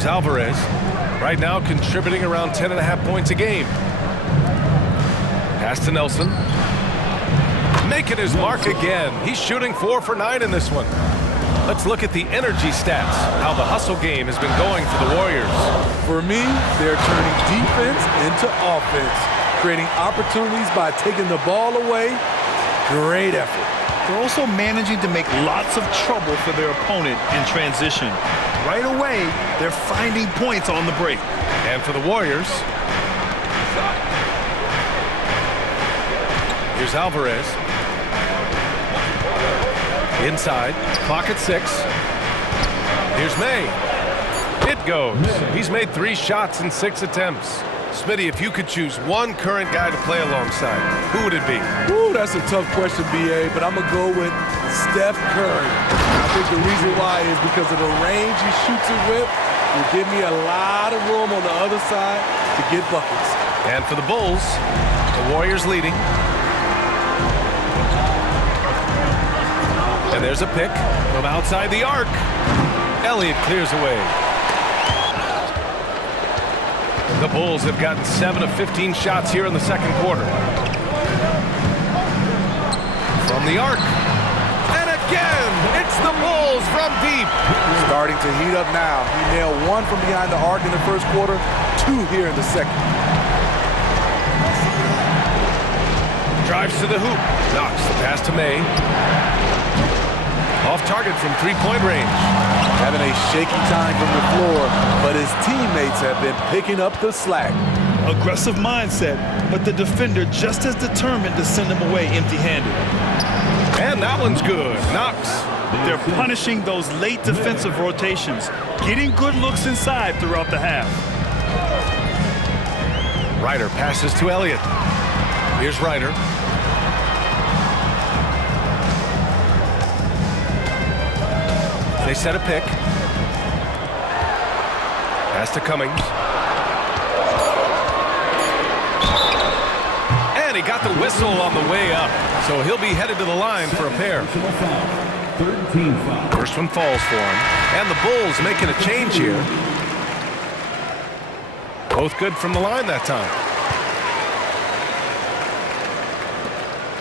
Here's Alvarez. Right now contributing around 10.5 points a game. Pass to Nelson. Making his mark again. He's shooting 4 for 9 in this one. Let's look at the energy stats, how the hustle game has been going for the Warriors. For me, they're turning defense into offense, creating opportunities by taking the ball away. Great effort. They're also managing to make lots of trouble for their opponent in transition. Right away, they're finding points on the break. And for the Warriors, here's Alvarez. Inside, clock at 6. Here's May. It goes. He's made 3 shots in 6 attempts. Smitty, if you could choose one current guy to play alongside, who would it be? Ooh, that's a tough question, B.A., but I'm going to go with Steph Curry. I think the reason why is because of the range he shoots it with will give me a lot of room on the other side to get buckets. And for the Bulls, the Warriors leading. And there's a pick from outside the arc. Elliott clears away. The Bulls have gotten 7 of 15 shots here in the second quarter. From the arc. And again, it's the Bulls from deep. Starting to heat up now. He nailed 1 from behind the arc in the first quarter, 2 here in the second. Drives to the hoop. Knocks the pass to May. Off target from 3-point range. Having a shaky time from the floor, but his teammates have been picking up the slack. Aggressive mindset, but the defender just as determined to send him away empty-handed. And that one's good. Knox. They're punishing those late defensive rotations, getting good looks inside throughout the half. Ryder passes to Elliott. Here's Ryder. They set a pick. Pass to Cummings. And he got the whistle on the way up. So he'll be headed to the line for a pair. First one falls for him. And the Bulls making a change here. Both good from the line that time.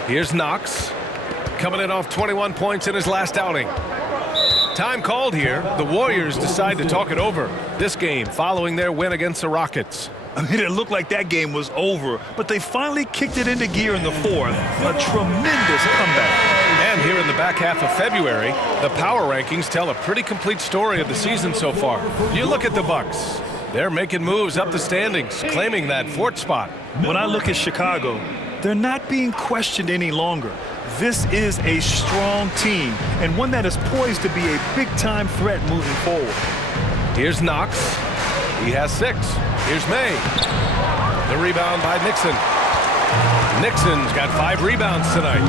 Here's Knox. Coming in off 21 points in his last outing. Time called here. The Warriors decide to talk it over. This game following their win against the Rockets. I mean, it looked like that game was over, but they finally kicked it into gear in the fourth. A tremendous comeback. And here in the back half of February, the power rankings tell a pretty complete story of the season so far. You look at the Bucks. They're making moves up the standings, claiming that 4th spot. When I look at Chicago, they're not being questioned any longer. This is a strong team and one that is poised to be a big-time threat moving forward. Here's Knox. He has 6. Here's May. The rebound by Nixon. Nixon's got 5 rebounds tonight.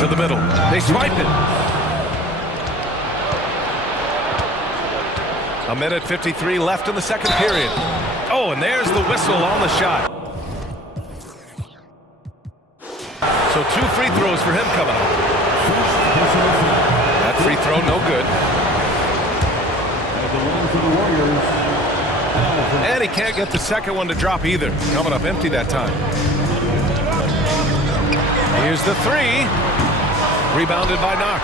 To the middle. They swipe it. 1:53 left in the second period. Oh, and there's the whistle on the shot. So 2 free throws for him coming up. That free throw no good. And he can't get the second one to drop either. Coming up empty that time. Here's the 3. Rebounded by Knox.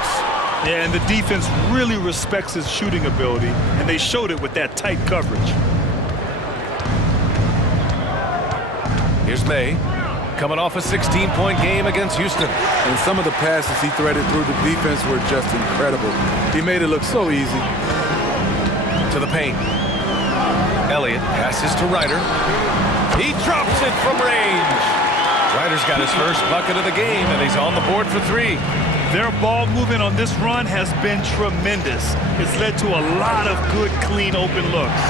Yeah, and the defense really respects his shooting ability, and they showed it with that tight coverage. Here's May. Coming off a 16-point game against Houston. And some of the passes he threaded through the defense were just incredible. He made it look so easy. To the paint. Elliott passes to Ryder. He drops it from range. Ryder's got his first bucket of the game, and he's on the board for 3. Their ball movement on this run has been tremendous. It's led to a lot of good, clean, open looks.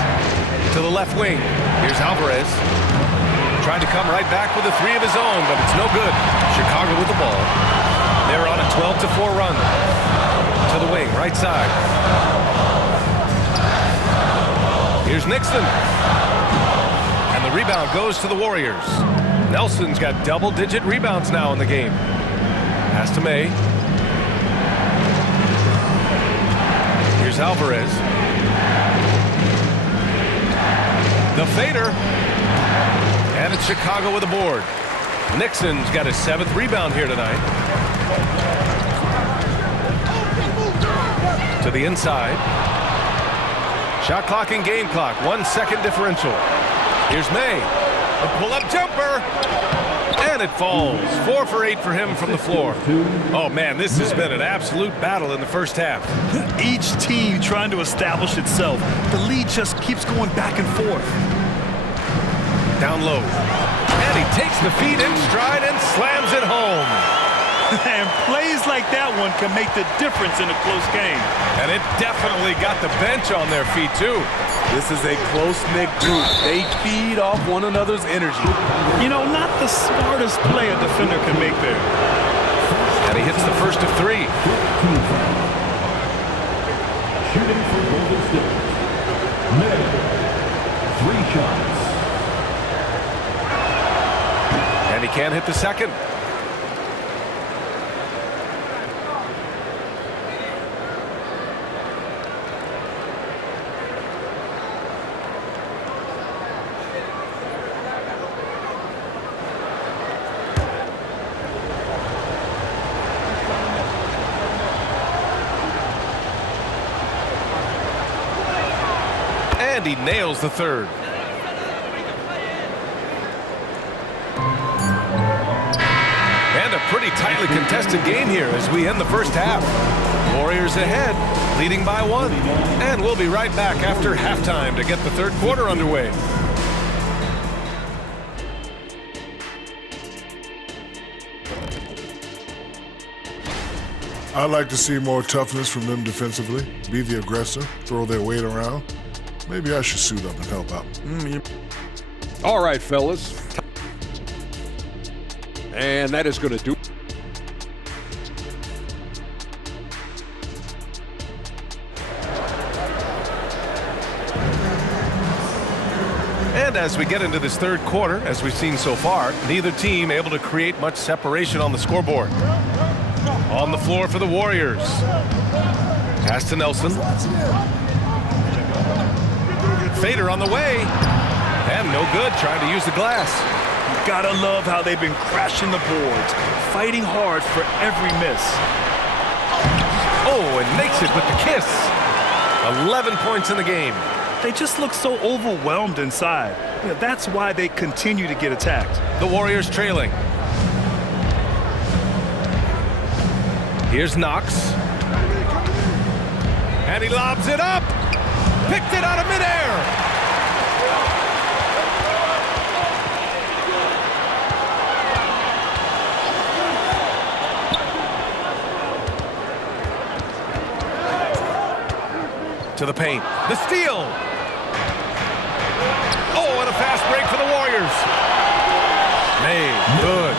To the left wing. Here's Alvarez. Tried to come right back with a 3 of his own, but it's no good. Chicago with the ball. They're on a 12-4 run. To the wing, right side. Here's Nixon. And the rebound goes to the Warriors. Nelson's got double-digit rebounds now in the game. Pass to May. Here's Alvarez. The fader. And it's Chicago with a board. Nixon's got his 7th rebound here tonight. To the inside. Shot clock and game clock. 1 second differential. Here's May. A pull-up jumper. And it falls. 4 for 8 for him from the floor. Oh, man, this has been an absolute battle in the first half. Each team trying to establish itself. The lead just keeps going back and forth. Down low. And he takes the feet in stride and slams it home. And plays like that one can make the difference in a close game. And it definitely got the bench on their feet, too. This is a close-knit group. They feed off one another's energy. You know, not the smartest play a defender can make there. And he hits the first of 3. Shooting for Golden State. May. 3 shots. And he can't hit the second. And he nails the third. And a pretty tightly contested game here as we end the first half. Warriors ahead, leading by 1. And we'll be right back after halftime to get the third quarter underway. I'd like to see more toughness from them defensively, be the aggressor, throw their weight around. Maybe I should suit up and help out. All right, fellas. And that is going to do. And as we get into this third quarter, as we've seen so far, neither team able to create much separation on the scoreboard. On the floor for the Warriors. Pass to Nelson. Fader on the way. And no good, trying to use the glass. You gotta love how they've been crashing the boards, fighting hard for every miss. Oh, and makes it with the kiss. 11 points in the game. They just look so overwhelmed inside. You know, that's why they continue to get attacked. The Warriors trailing. Here's Knox. And he lobs it up. Picked it out of midair. To the paint. The steal. Oh, and a fast break for the Warriors. Made good.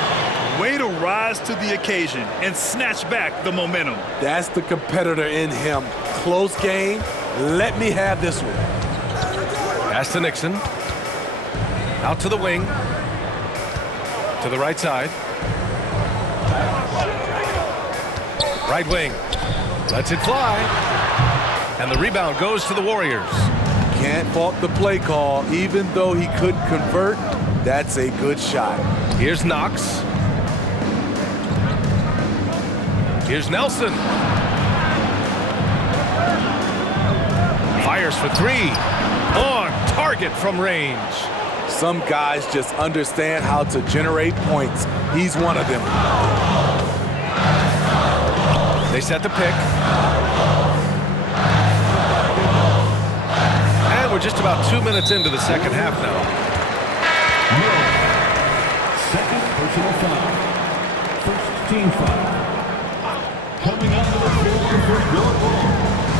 Way to rise to the occasion and snatch back the momentum. That's the competitor in him. Close game. Let me have this one. Pass to Nixon. Out to the wing. To the right side. Right wing. Lets it fly. And the rebound goes to the Warriors. Can't fault the play call. Even though he couldn't convert, that's a good shot. Here's Knox. Here's Nelson. Fires for 3. On target from range. Some guys just understand how to generate points. He's one of them. They set the pick. And we're just about 2 minutes into the second half now. Second personal foul. First team foul. Coming up to the floor for Billable.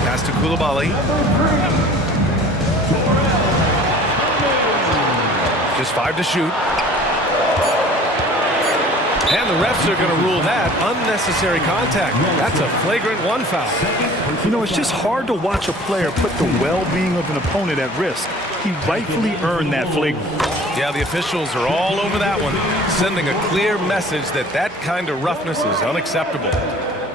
Pass to Coulibaly. Just 5 to shoot. And the refs are going to rule that unnecessary contact. That's a flagrant 1 foul. You know, it's just hard to watch a player put the well-being of an opponent at risk. He rightfully earned that flagrant. Yeah, the officials are all over that one, sending a clear message that that kind of roughness is unacceptable.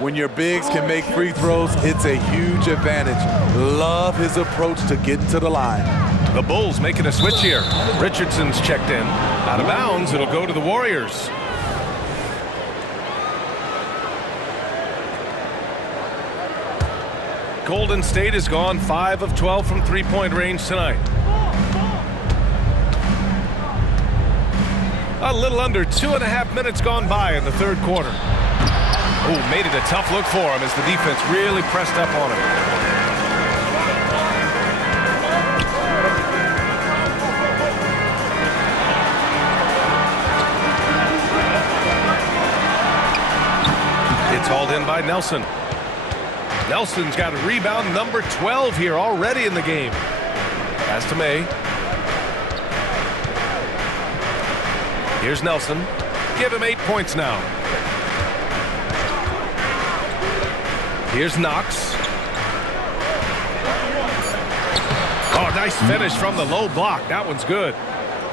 When your bigs can make free throws, it's a huge advantage. Love his approach to getting to the line. The Bulls making a switch here. Richardson's checked in. Out of bounds, it'll go to the Warriors. Golden State has gone 5 of 12 from three-point range tonight. A little under 2.5 minutes gone by in the third quarter. Oh, made it a tough look for him as the defense really pressed up on him. It's hauled in by Nelson. Nelson's got a rebound number 12 here already in the game. Pass to May. Here's Nelson. Give him 8 points now. Here's Knox. Oh, nice finish from the low block. That one's good.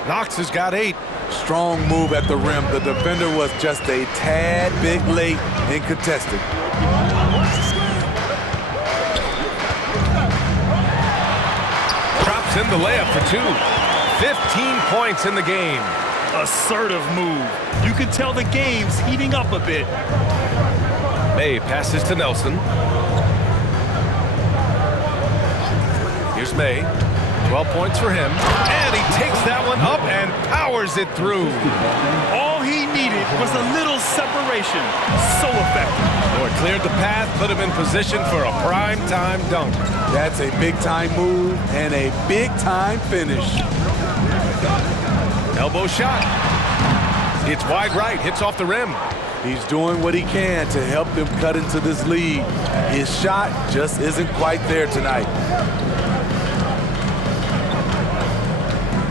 Knox has got 8. Strong move at the rim. The defender was just a tad bit late and contested. Drops in the layup for 2. 15 points in the game. Assertive move. You can tell the game's heating up a bit. May passes to Nelson. Here's May. 12 points for him. And he takes that one up and powers it through. All he needed was a little separation. So effective. Or cleared the path, put him in position for a prime-time dunk. That's a big-time move and a big-time finish. Elbow shot. It's wide right, hits off the rim. He's doing what he can to help them cut into this lead. His shot just isn't quite there tonight.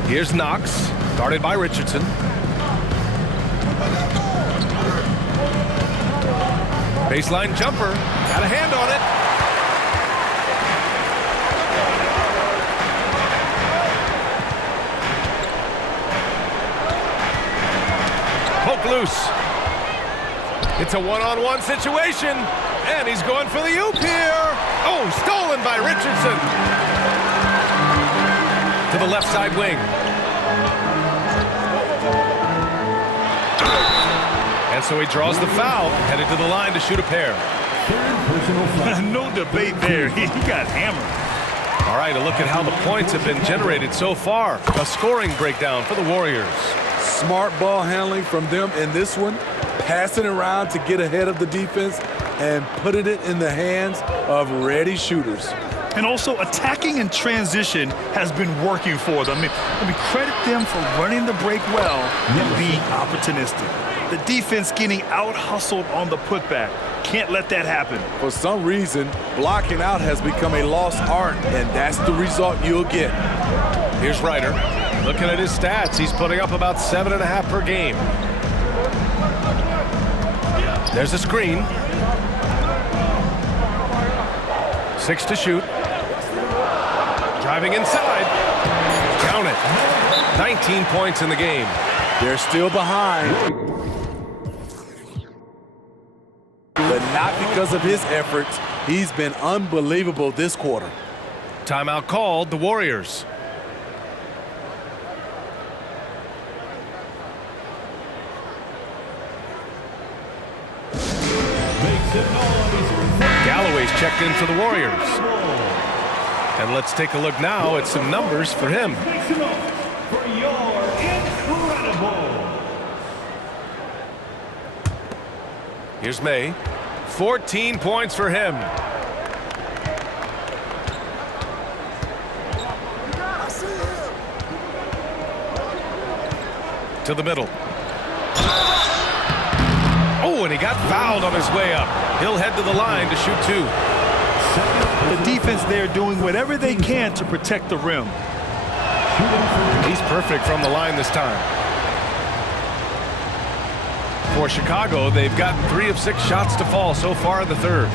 Here's Knox, guarded by Richardson. Baseline jumper, got a hand on it. Poke loose. It's a one-on-one situation, and he's going for the oop here. Oh, stolen by Richardson. To the left side wing. And so he draws the foul, headed to the line to shoot a pair. No debate there. He got hammered. All right, a look at how the points have been generated so far. A scoring breakdown for the Warriors. Smart ball handling from them in this one. Passing around to get ahead of the defense and putting it in the hands of ready shooters. And also attacking in transition has been working for them. I mean, credit them for running the break well and being opportunistic. The defense getting out-hustled on the putback. Can't let that happen. For some reason, blocking out has become a lost art, and that's the result you'll get. Here's Ryder. Looking at his stats, he's putting up about 7.5 per game. There's a screen. 6 to shoot. Driving inside. Count it. 19 points in the game. They're still behind. But not because of his efforts. He's been unbelievable this quarter. Timeout called, the Warriors. Galloway's checked in for the Warriors. And let's take a look now at some numbers for him. For your incredible. Here's May. 14 points for him. To the middle. Oh, and he got fouled on his way up. He'll head to the line to shoot 2. The defense there doing whatever they can to protect the rim. He's perfect from the line this time. For Chicago, they've gotten 3 of 6 shots to fall so far in the third.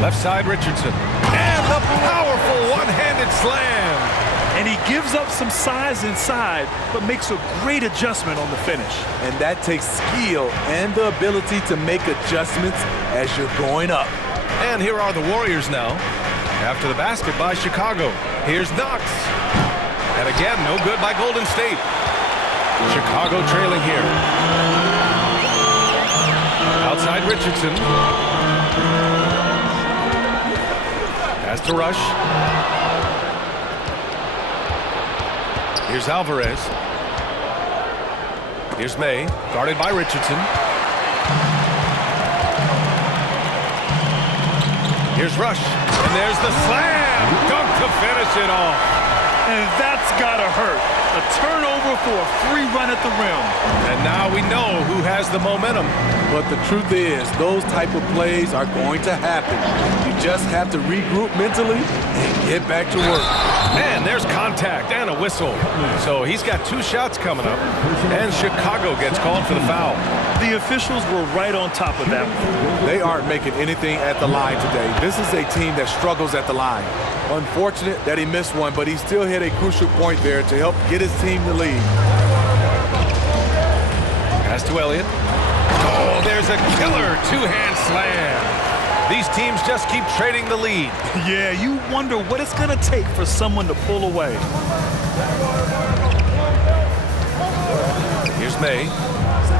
Left side, Richardson. And the powerful one-handed slam. And he gives up some size inside, but makes a great adjustment on the finish. And that takes skill and the ability to make adjustments as you're going up. And here are the Warriors now. After the basket by Chicago. Here's Knox. And again, no good by Golden State. Chicago trailing here. Outside Richardson. Pass to Rush. Here's Alvarez. Here's May, guarded by Richardson. Here's Rush, and there's the slam! Dunk to finish it off. And that's gotta hurt. A turnover for a free run at the rim. And now we know who has the momentum. But the truth is, those type of plays are going to happen. You just have to regroup mentally and get back to work. And there's contact and a whistle. So he's got 2 shots coming up, and Chicago gets called for the foul. The officials were right on top of that one. They aren't making anything at the line today. This is a team that struggles at the line. Unfortunate that he missed one, but he still hit a crucial point there to help get his team the lead. Pass to Elliott. Oh, there's a killer 2-hand slam. These teams just keep trading the lead. Yeah, you wonder what it's going to take for someone to pull away. Here's May.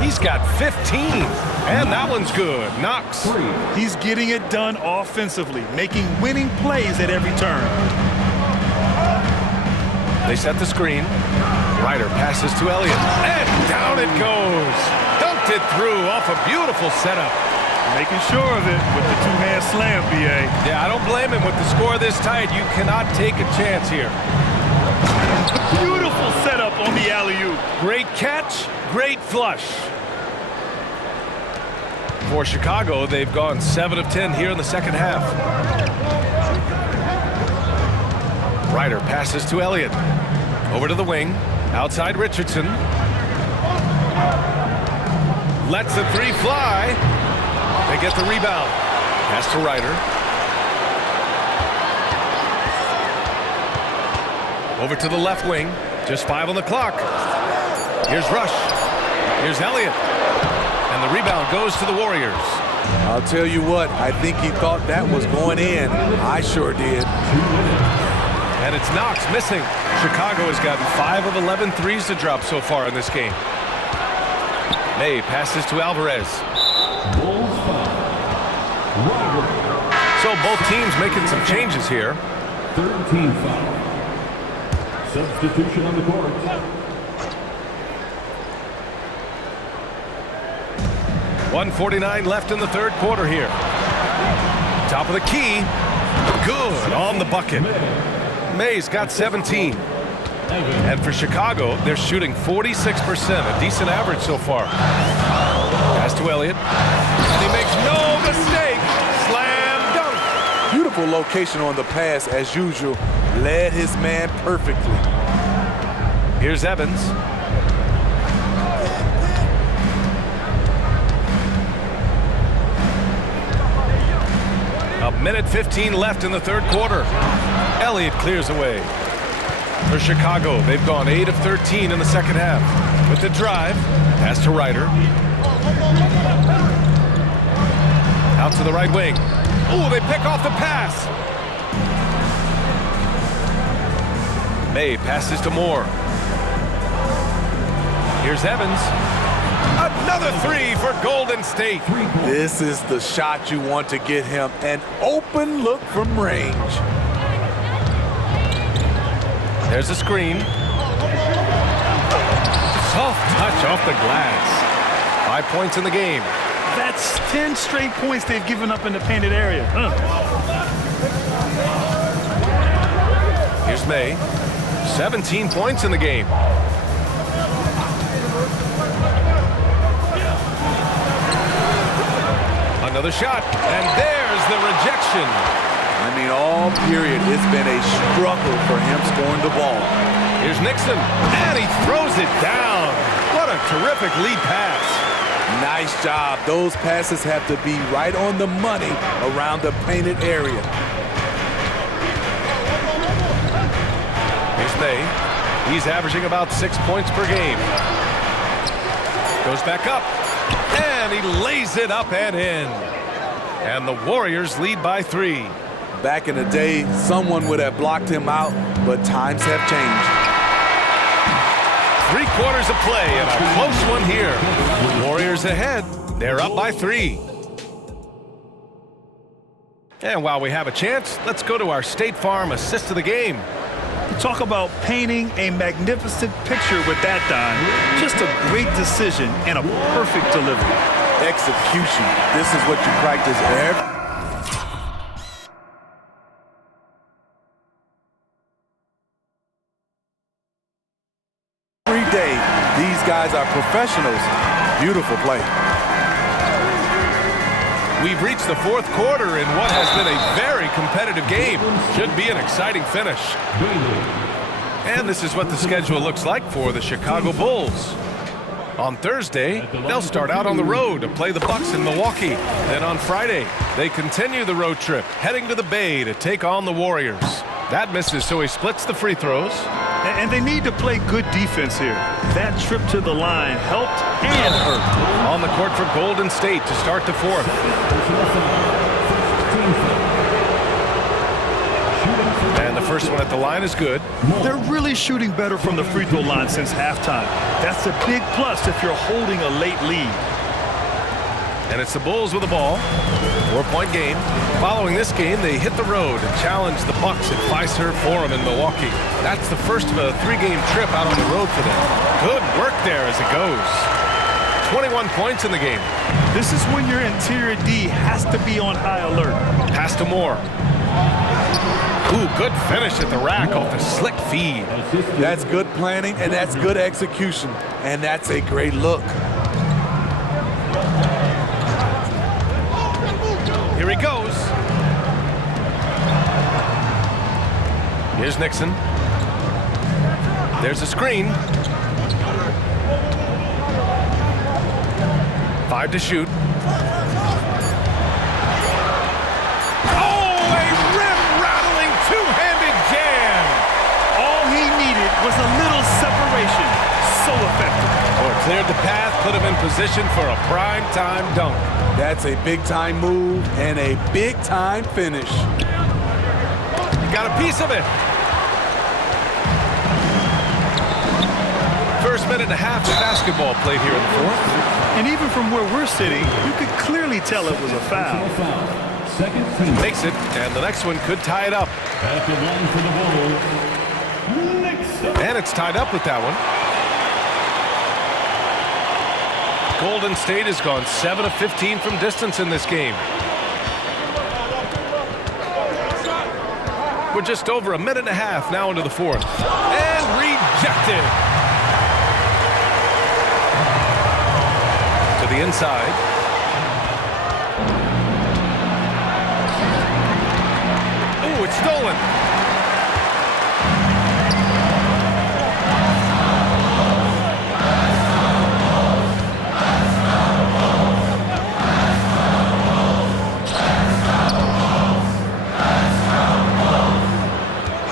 He's got 15, and that one's good. Knox. He's getting it done offensively, making winning plays at every turn. They set the screen. Ryder passes to Elliott, and down it goes. Dunked it through off a beautiful setup. Making sure of it with the 2-hand slam, B.A. Yeah, I don't blame him with the score this tight. You cannot take a chance here. Beautiful setup on the alley-oop. Great catch, great flush. For Chicago, they've gone 7 of 10 here in the second half. Ryder passes to Elliott. Over to the wing. Outside Richardson. Lets the 3 fly. They get the rebound. Pass to Ryder. Over to the left wing. Just 5 on the clock. Here's Rush. Here's Elliott. And the rebound goes to the Warriors. I'll tell you what, I think he thought that was going in. I sure did. And it's Knox missing. Chicago has gotten 5 of 11 threes to drop so far in this game. May passes to Alvarez. Bulls foul. Ryder. So both teams making some changes here. 3rd team foul. Substitution on the court. .149 left in the third quarter here. Top of the key. Good on the bucket. May's got 17. And for Chicago, they're shooting 46%, a decent average so far. Pass to Elliott. And he makes no mistake. Slam dunk. Beautiful location on the pass as usual. Led his man perfectly. Here's Evans. A minute 15 left in the third quarter. Elliott clears away. For Chicago, they've gone 8 of 13 in the second half. With the drive, pass to Ryder. Out to the right wing. Oh, they pick off the pass. May passes to Moore. Here's Evans. Another 3 for Golden State. This is the shot you want to get him. An open look from range. There's a screen. Soft touch off the glass. 5 points in the game. That's 10 straight points they've given up in the painted area. Here's May. 17 points in the game. Another shot, and there's the rejection. I mean, all period, it's been a struggle for him scoring the ball. Here's Nixon, and he throws it down. What a terrific lead pass. Nice job. Those passes have to be right on the money around the painted area. Here's May. He's averaging about 6 points per game. Goes back up, and he lays it up and in. And the Warriors lead by 3. Back in the day, someone would have blocked him out, but times have changed. 3 quarters of play and a close one here. Warriors ahead. They're up by 3. And while we have a chance, let's go to our State Farm assist of the game. Talk about painting a magnificent picture with that dime. Just a great decision and a perfect delivery. Execution. This is what you practice every day. These guys are professionals. Beautiful play. We've reached the 4th quarter in what has been a very competitive game. Should be an exciting finish. And this is what the schedule looks like for the Chicago Bulls. On Thursday, they'll start out on the road to play the Bucks in Milwaukee. Then on Friday, they continue the road trip, heading to the Bay to take on the Warriors. That misses, so he splits the free throws. And they need to play good defense here. That trip to the line helped and hurt. On the court for Golden State to start the 4th. And the first one at the line is good. They're really shooting better from the free throw line since halftime. That's a big plus if you're holding a late lead. And it's the Bulls with the ball. 4-point game. Following this game, they hit the road and challenge the Bucks at Fiserv Forum in Milwaukee. That's the first of a 3-game trip out on the road for them. Good work there as it goes. 21 points in the game. This is when your interior D has to be on high alert. Pass to Moore. Ooh, good finish at the rack off the slick feed. That's good planning, and that's good execution. And that's a great look. Here he goes. Here's Nixon. There's a screen. 5 to shoot. Oh, a rim-rattling two-handed jam. All he needed was a little separation. So effective. Oh, it cleared the path, put him in position for a prime-time dunk. That's a big-time move and a big-time finish. He got a piece of it. First minute and a half of basketball played here in the 4th. And even from where we're sitting, you could clearly tell it was a foul. Makes it, and the next one could tie it up. At the line for the Bulls, Nixon. And it's tied up with that one. Golden State has gone 7 of 15 from distance in this game. We're just over a minute and a half now into the 4th. And rejected. To the inside. Oh, it's stolen.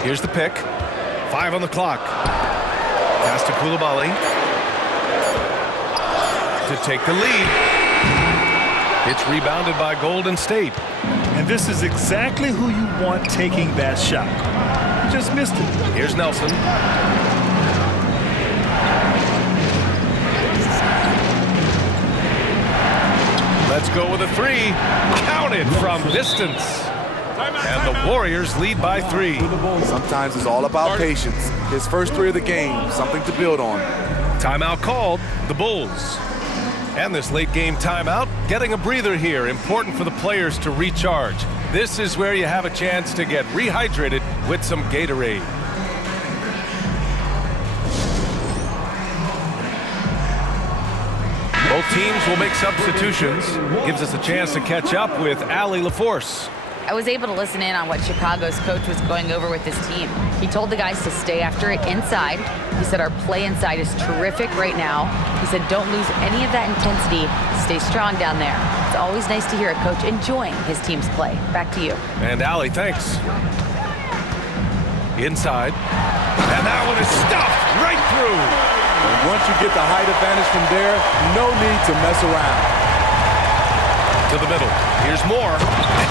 Here's the pick. 5 on the clock. Pass to Coulibaly to take the lead. It's rebounded by Golden State. And this is exactly who you want taking that shot. Just missed it. Here's Nelson. Let's go with a 3. Counted from distance. And the Warriors lead by 3. Sometimes it's all about patience. His first 3 of the game, something to build on. Timeout called, the Bulls. And this late game timeout, getting a breather here, important for the players to recharge. This is where you have a chance to get rehydrated with some Gatorade. Both teams will make substitutions. Gives us a chance to catch up with Allie LaForce. I was able to listen in on what Chicago's coach was going over with his team. He told the guys to stay after it inside. He said our play inside is terrific right now. He said don't lose any of that intensity. Stay strong down there. It's always nice to hear a coach enjoying his team's play. Back to you. And Allie, thanks. Inside. And that one is stuffed right through. And once you get the height advantage from there, no need to mess around. to the middle. Here's Moore.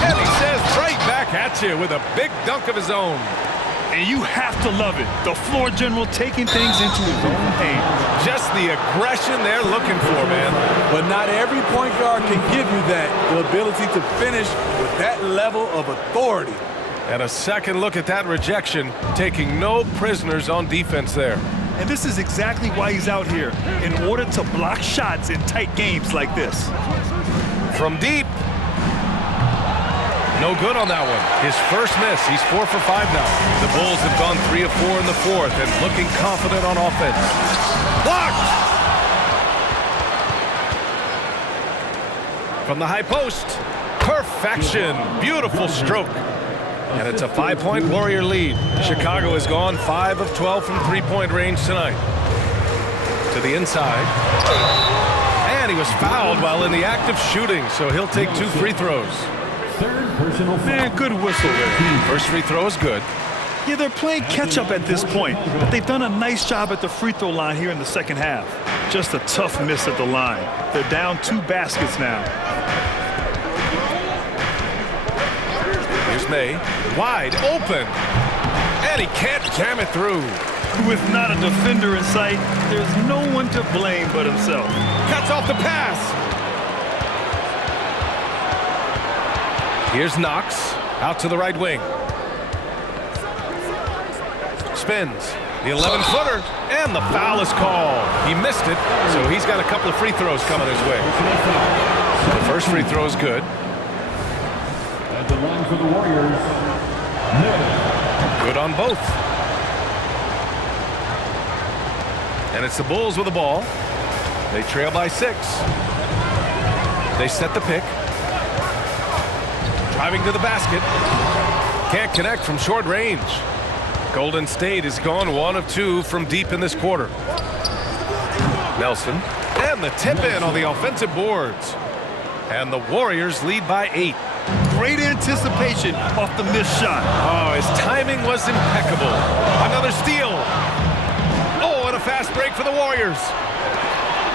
And he says right back at you with a big dunk of his own. And you have to love it. The floor general taking things into his own hands. Just the aggression they're looking for, man. But not every point guard can give you that, the ability to finish with that level of authority. And a second look at that rejection, taking no prisoners on defense there. And this is exactly why he's out here, in order to block shots in tight games like this. From deep. No good on that one. His first miss. He's 4 for 5 now. The Bulls have gone 3 of 4 in the fourth and looking confident on offense. Blocked! From the high post. Perfection. Beautiful stroke. And it's a 5-point Warrior lead. Chicago has gone 5 of 12 from three-point range tonight. To the inside. And he was fouled while in the act of shooting, so he'll take 2 free throws. Third personal foul. Man, good whistle there. First free throw is good. Yeah, they're playing catch-up at this point, but they've done a nice job at the free throw line here in the second half. Just a tough miss at the line. They're down 2 baskets now. Here's May, wide open, and he can't jam it through. With not a defender in sight, there's no one to blame but himself. Cuts off the pass. Here's Knox, out to the right wing. Spins, the 11-footer, and the foul is called. He missed it, so he's got a couple of free throws coming his way. The first free throw is good. At the line for the Warriors, Good on both. And it's the Bulls with the ball. They trail by 6. They set the pick. Driving to the basket. Can't connect from short range. Golden State has gone 1 of 2 from deep in this quarter. Nelson. And the tip in on the offensive boards. And the Warriors lead by 8. Great anticipation off the missed shot. Oh, his timing was impeccable. Another steal. Oh, and a fast break for the Warriors.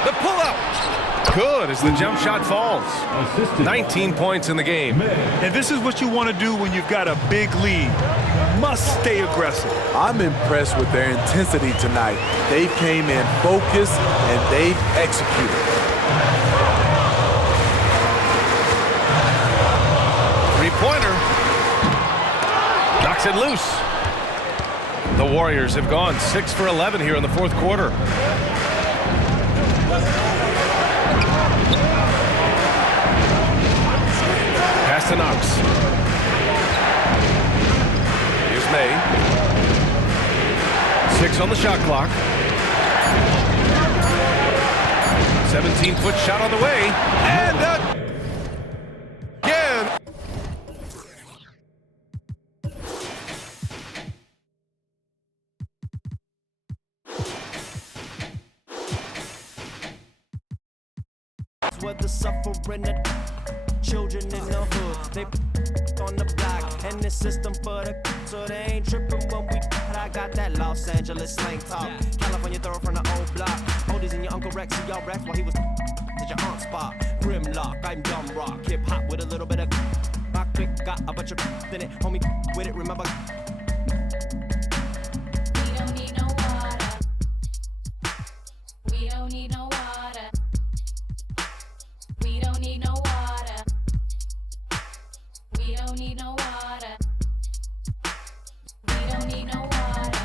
The pull-up. Good as the jump shot falls. 19 points in the game. And this is what you want to do when you've got a big lead. You must stay aggressive. I'm impressed with their intensity tonight. They came in focused and they've executed. Three-pointer. Knocks it loose. The Warriors have gone 6 for 11 here in the fourth quarter. Pass to Knox. Here's May. 6 on the shot clock. 17-foot shot on the way. And again. Where the suffering children in the hood, they on the block, and the system for the so they ain't tripping when we. I got that Los Angeles slang talk, California throw from the old block. Oldies and your Uncle Rex, see y'all rap while he was at your aunt's spot. Grimlock, I'm dumb rock, hip hop with a little bit of rock. Quick, got a bunch of in it, homie with it. Remember. We don't need no water. We don't need no water. We don't need no water. We don't need no water. We don't need no water.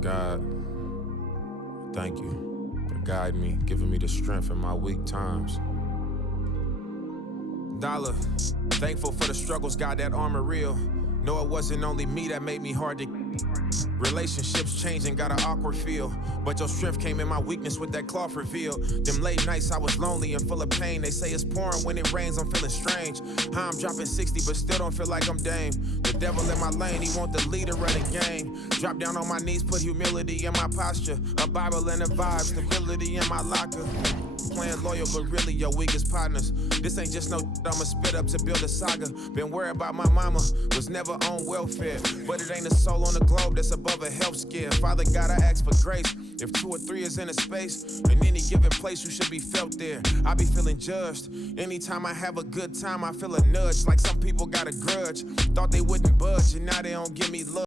God, thank you for guiding me, giving me the strength in my weak times. Dollar, thankful for the struggles, God, that armor real. No, it wasn't only me that made me hard to. Relationships changing, got an awkward feel. But your strength came in my weakness with that cloth reveal. Them late nights I was lonely and full of pain. They say it's pouring when it rains, I'm feeling strange. How I'm dropping 60 but still don't feel like I'm Dame. The devil in my lane, he want the leader of the game. Drop down on my knees, put humility in my posture. A Bible and a vibe, stability in my locker. Playing loyal, but really your weakest partners. This ain't just no I'ma spit up to build a saga. Been worried about my mama, was never on welfare. But it ain't a soul on the globe that's above a health scare. Father God, I ask for grace. If 2 or 3 is in a space, in any given place, you should be felt there. I be feeling judged. Anytime I have a good time, I feel a nudge. Like some people got a grudge. Thought they wouldn't budge, and now they don't give me love.